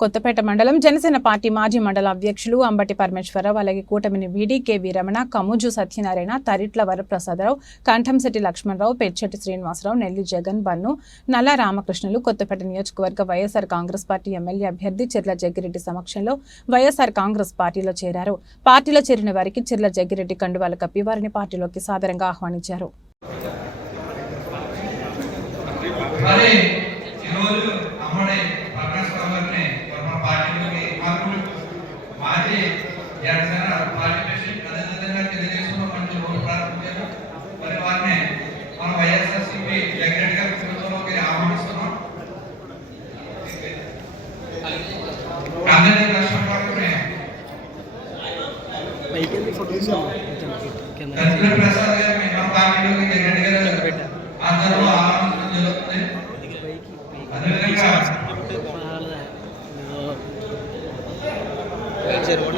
కొత్తపేట మండలం జనసేన పార్టీ మాజీ మండల అధ్యక్షులు అంబటి పరమేశ్వరరావు, అలాగే కూటమిని వీడి కేవీ రమణ, కమ్ముజు సత్యనారాయణ, తరిట్ల వరప్రసాదరావు, కంఠంశెట్టి లక్ష్మణరావు, పెచ్చటి శ్రీనివాసరావు, నెల్లి జగన్, బన్ను, నల్ల రామకృష్ణులు కొత్తపేట నియోజకవర్గ వైఎస్ఆర్ కాంగ్రెస్ పార్టీ ఎమ్మెల్యే అభ్యర్థి చిర్ల జగ్గిరెడ్డి సమక్షంలో వైఎస్ఆర్ కాంగ్రెస్ పార్టీలో చేరారు. పార్టీలో చేరిన వారికి చిర్ల జగ్గిరెడ్డి కండువాలు కప్పి వారిని పార్టీలోకి సాదరంగా ఆహ్వానించారు. Gracias.